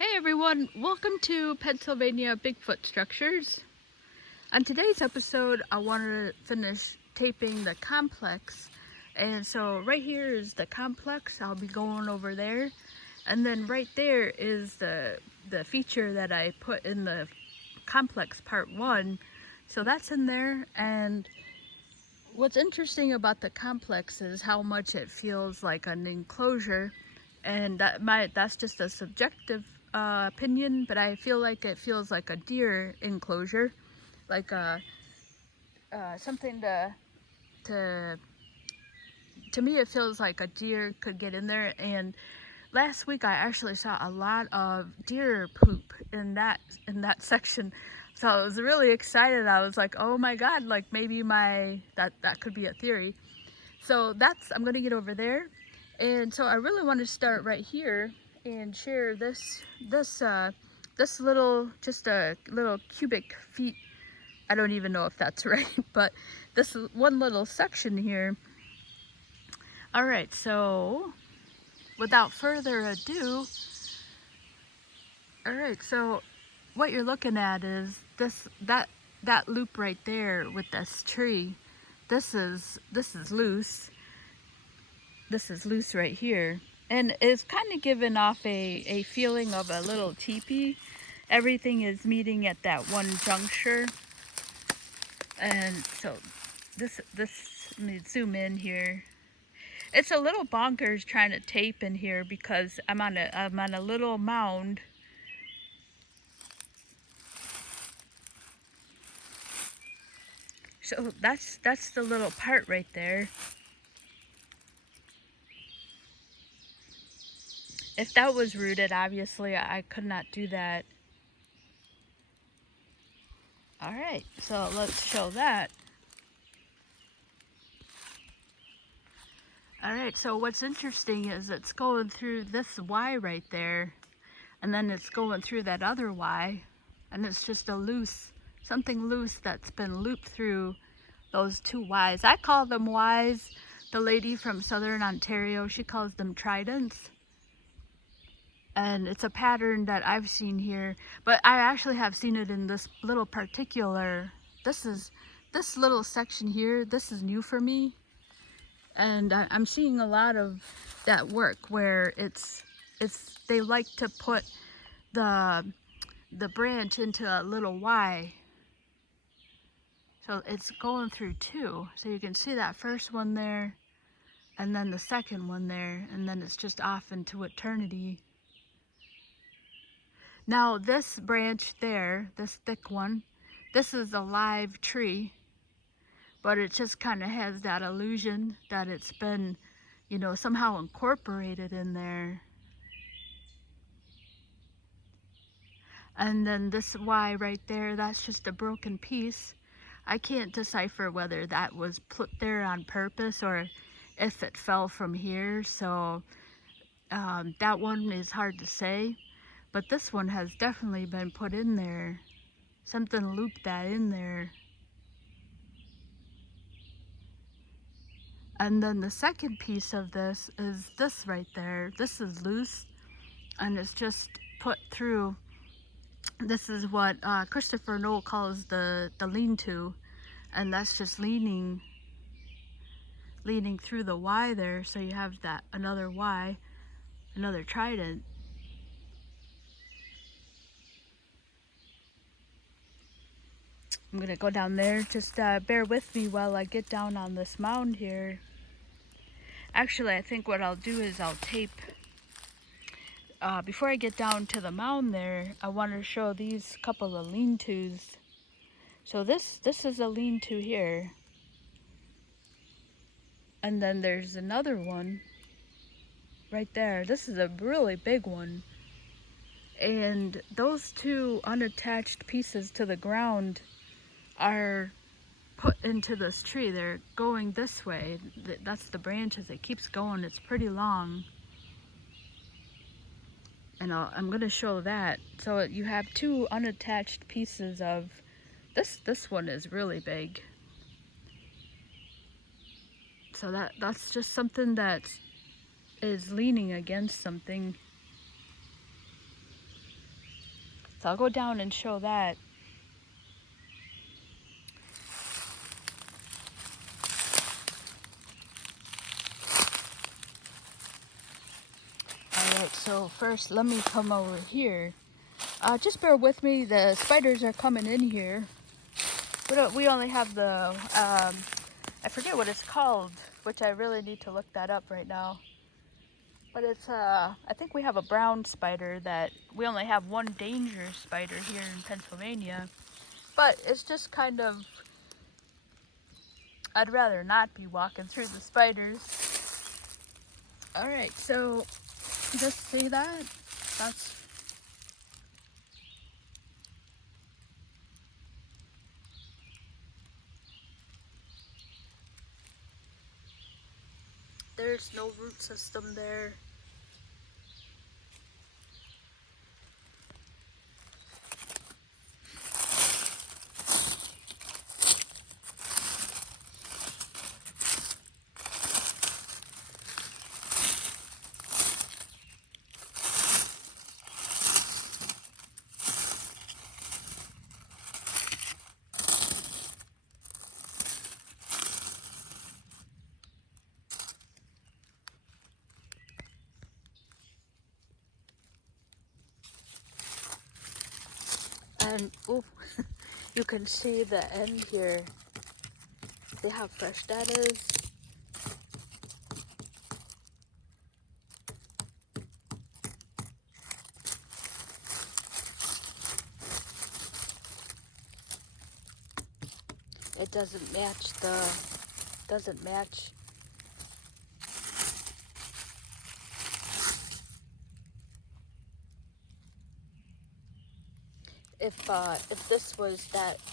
Hey everyone, welcome to Pennsylvania Bigfoot Structures. On today's episode, I wanted to finish taping the complex. And so right here is the complex. I'll be going over there. And then right there is the feature that I put in the complex part 1. So that's in there. And what's interesting about the complex is how much it feels like an enclosure. And that's just a subjective opinion, but I feel like it feels like a deer enclosure, like something to to me it feels like a deer could get in there. And last week I actually saw a lot of deer poop in that section, so I was really excited. I was like, oh my god, like maybe that could be a theory. So I'm gonna get over there. And so I really want to start right here and share this little, just a little cubic feet. I don't even know if that's right, but this one little section here. All right, so without further ado, all right, so what you're looking at is that loop right there with this tree. This is loose. This is loose right here, and it's kind of giving off a feeling of a little teepee. Everything is meeting at that one juncture. And so this let me zoom in here. It's a little bonkers trying to tape in here because I'm on a little mound. So that's the little part right there. If that was rooted, obviously I could not do that. All right, so let's show that. All right, so what's interesting is it's going through this Y right there, and then it's going through that other Y, and it's just something loose that's been looped through those two Ys. I call them Ys. The lady from Southern Ontario, she calls them tridents. And it's a pattern that I've seen here, but I actually have seen it in this little particular, this little section here. This is new for me. And I'm seeing a lot of that work where they like to put the branch into a little Y. So it's going through two. So you can see that first one there, and then the second one there, and then it's just off into eternity. Now this branch there, this thick one, this is a live tree, but it just kind of has that illusion that it's been, somehow incorporated in there. And then this Y right there, that's just a broken piece. I can't decipher whether that was put there on purpose or if it fell from here. So that one is hard to say. But this one has definitely been put in there. Something looped that in there. And then the second piece of this is this right there. This is loose, and it's just put through. This is what Christopher Noel calls the lean-to, and that's just leaning through the Y there. So you have that another Y, another trident. I'm gonna go down there. Just bear with me while I get down on this mound here. Actually, I think what I'll do is I'll tape. Before I get down to the mound there, I want to show these couple of lean-tos. So this is a lean-to here. And then there's another one right there. This is a really big one. And those two unattached pieces to the ground are put into this tree. They're going this way. That's the branches. It keeps going. It's pretty long. And I'm going to show that. So you have two unattached pieces of this one is really big. So that's just something that is leaning against something. So I'll go down and show that. Alright, so first let me come over here. Just bear with me, the spiders are coming in here. We only have the, I forget what it's called, which I really need to look that up right now. But it's, I think we have a brown spider that, we only have one dangerous spider here in Pennsylvania. But it's just kind of, I'd rather not be walking through the spiders. Alright, so just see that? That's there's no root system there. And oh, you can see the end here. See how fresh that is? It doesn't match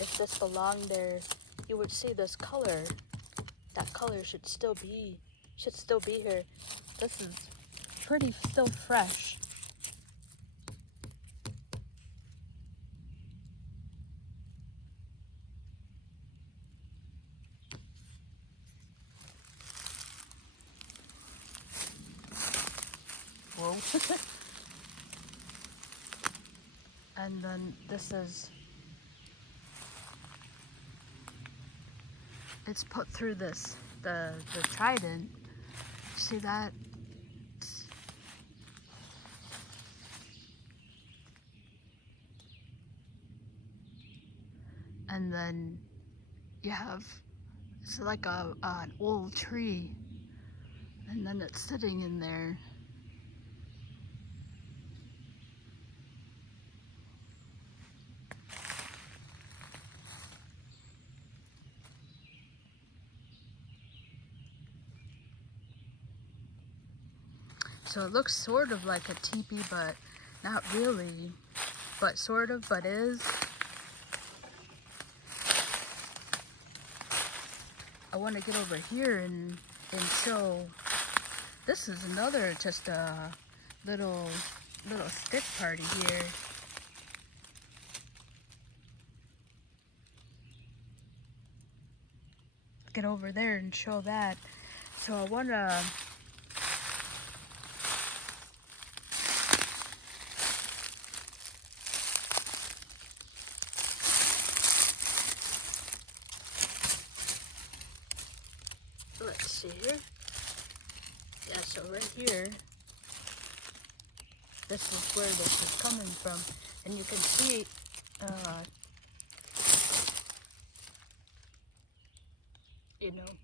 if this belonged there, you would see this color. That color should still be here. This is pretty still fresh. Whoa. And then this is, it's put through this, the trident. See that? And then you have, it's like an old tree, and then it's sitting in there. So it looks sort of like a teepee, but not really. But sort of, but is. I want to get over here and show. This is another just a little stick party here. Get over there and show that. So I want to. Let's see here. Yeah, so right here, this is where this is coming from. And you can see, you know,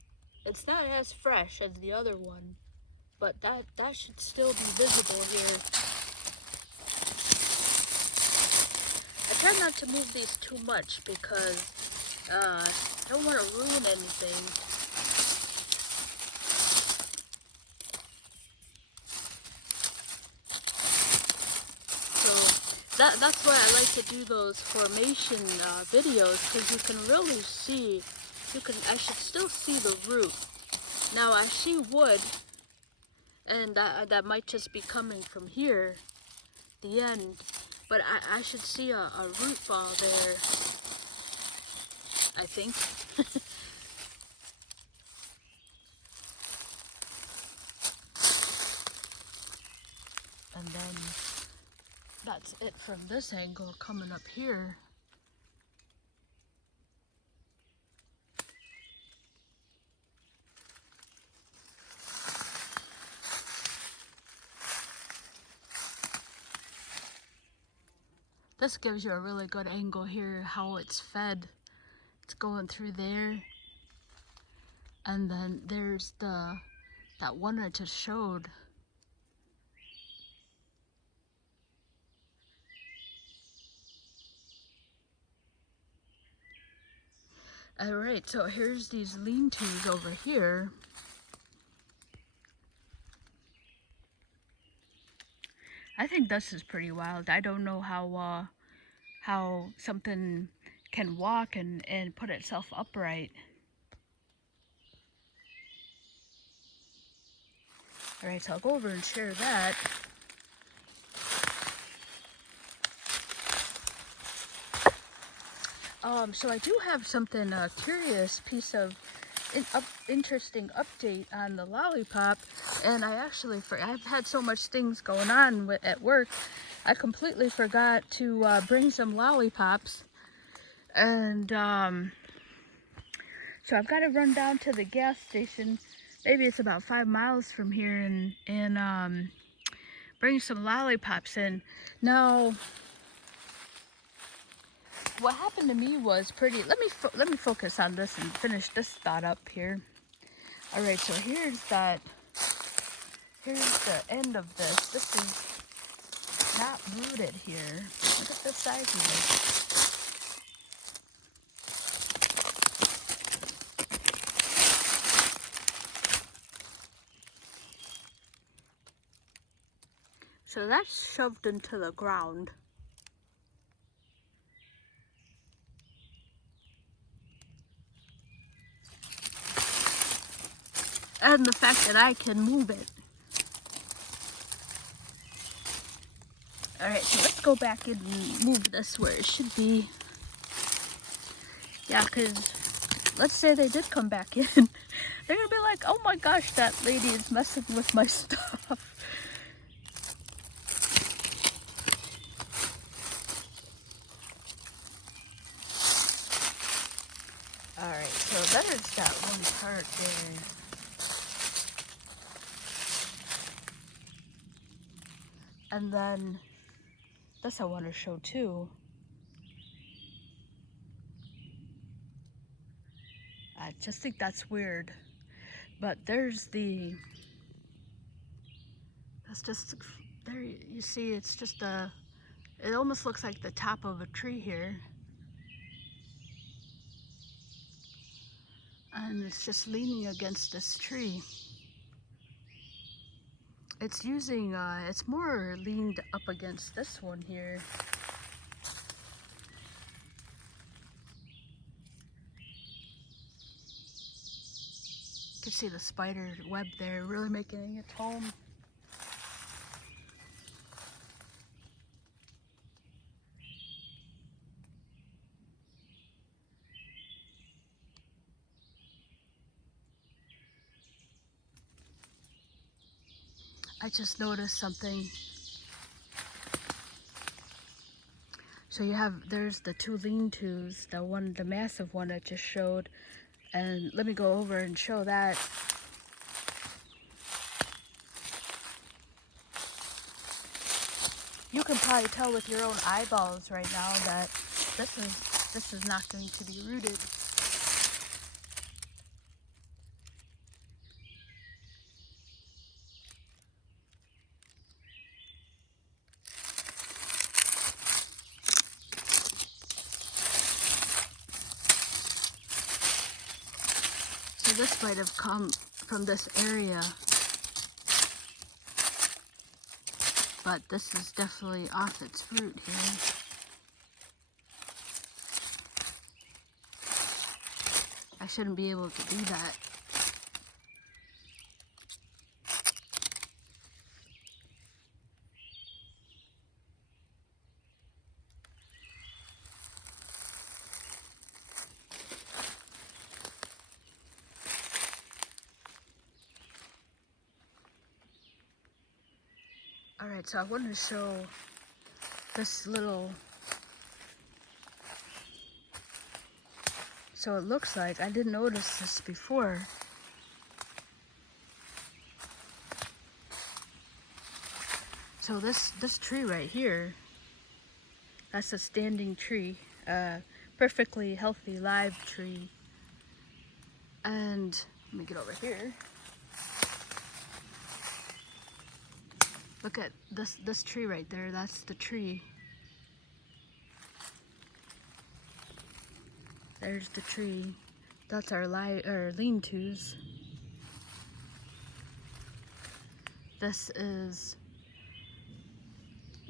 it's not as fresh as the other one, but that should still be visible here. I try not to move these too much because I don't want to ruin anything. That's why I like to do those formation videos, because you can really see, I should still see the root. Now I see wood, and that might just be coming from here, the end, but I should see a root ball there, I think. And then that's it from this angle coming up here. This gives you a really good angle here, how it's fed. It's going through there. And then there's that one I just showed. Alright, so here's these lean-tos over here. I think this is pretty wild. I don't know how something can walk and put itself upright. Alright, so I'll go over and share that. So I do have something, a curious piece of interesting update on the lollipop, and I actually, I've had so much things going on at work, I completely forgot to bring some lollipops, and so I've got to run down to the gas station, maybe it's about 5 miles from here, and bring some lollipops in. Now, what happened to me was pretty, let me focus on this and finish this thought up here. All right, so here's the end of this. This is not rooted here. Look at the size of it. So that's shoved into the ground. And the fact that I can move it. Alright, so let's go back and move this where it should be. Yeah, because let's say they did come back in. They're going to be like, oh my gosh, that lady is messing with my stuff. Alright, so there's that one part there. And then this I want to show too. I just think that's weird. But there's that's just, there you see it's just it almost looks like the top of a tree here. And it's just leaning against this tree. It's using, it's more leaned up against this one here. You can see the spider web there really making its home. I just noticed something. So there's the two lean-tos, the massive one I just showed, and let me go over and show that. You can probably tell with your own eyeballs right now that this is not going to be rooted. So this might have come from this area, but this is definitely off its root here. I shouldn't be able to do that. Alright, so I wanted to show this little, so it looks like, I didn't notice this before. So this tree right here, that's a standing tree, perfectly healthy live tree. And let me get over here. Look at this tree right there. That's the tree. There's the tree. That's our lean-tos. This is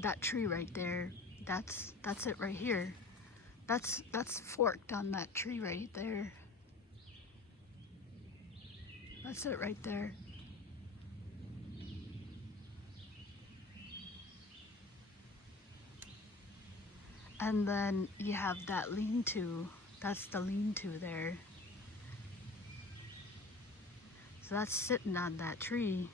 that tree right there. That's it right here. That's forked on that tree right there. That's it right there. And then you have that lean-to. That's the lean-to there. So that's sitting on that tree.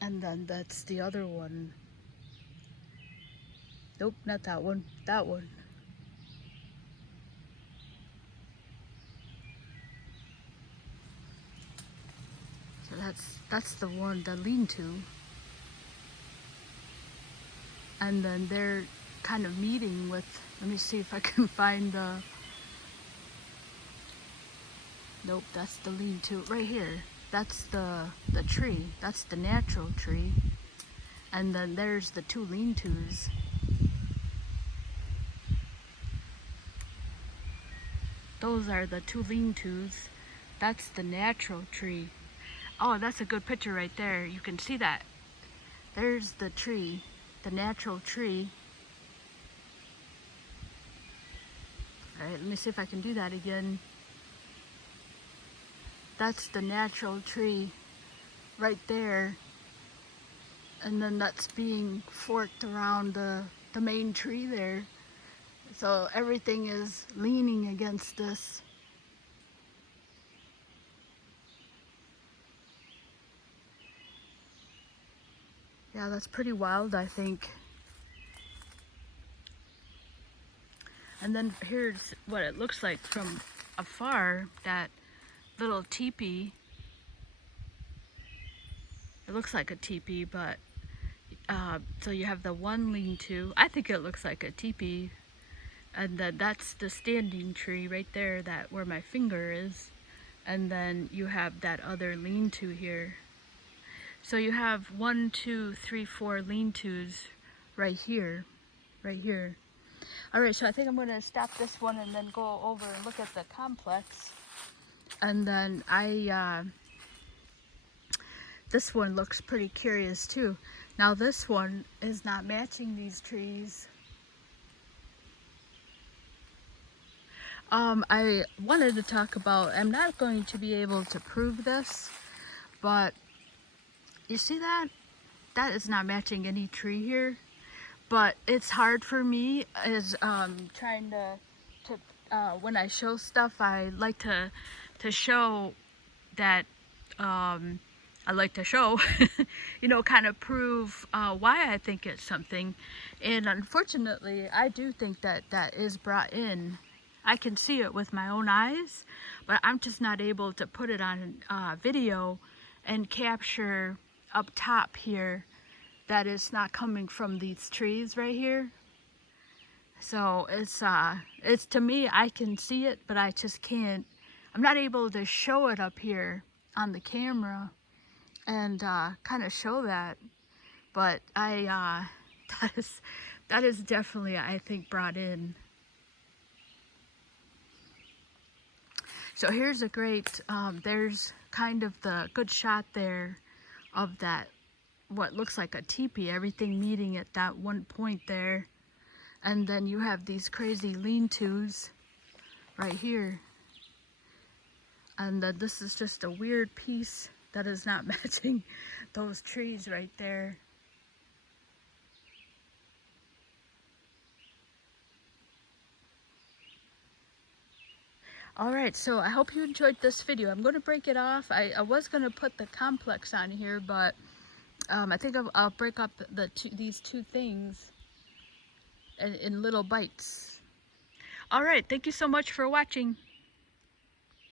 And then that's the other one. Nope, not that one. That one. So that's the one, the lean-to. And then they're kind of meeting with, let me see if I can find the, nope, that's the lean-to right here. That's the tree. That's the natural tree. And then there's the two lean-tos. Those are the two lean-tos. That's the natural tree. Oh, that's a good picture right there. You can see that. There's the tree, the natural tree. All right, let me see if I can do that again. That's the natural tree right there. And then that's being forked around the main tree there. So everything is leaning against this. Yeah, that's pretty wild, I think. And then here's what it looks like from afar, that little teepee. It looks like a teepee, but so you have the one lean-to. I think it looks like a teepee. And then that's the standing tree right there, that where my finger is. And then you have that other lean-to here. So you have 1, 2, 3, 4 lean-tos right here, right here. All right, so I think I'm gonna stop this one and then go over and look at the complex. And then this one looks pretty curious too. Now this one is not matching these trees. I wanted to talk about, I'm not going to be able to prove this, but you see that? That is not matching any tree here. But it's hard for me as trying to when I show stuff, I like to show that I like to show, you know, kind of prove why I think it's something. And unfortunately, I do think that that is brought in. I can see it with my own eyes, but I'm just not able to put it on video and capture up top here that it's not coming from these trees right here. So it's to me, I can see it, but I just can't, I'm not able to show it up here on the camera and kind of show that. But that is definitely, I think, brought in. So here's a great, there's kind of the good shot there of that, what looks like a teepee, everything meeting at that one point there. And then you have these crazy lean-tos right here. And then this is just a weird piece that is not matching those trees right there. Alright, so I hope you enjoyed this video. I'm going to break it off. I was going to put the complex on here, but I think I'll break up these two things in little bites. Alright, thank you so much for watching.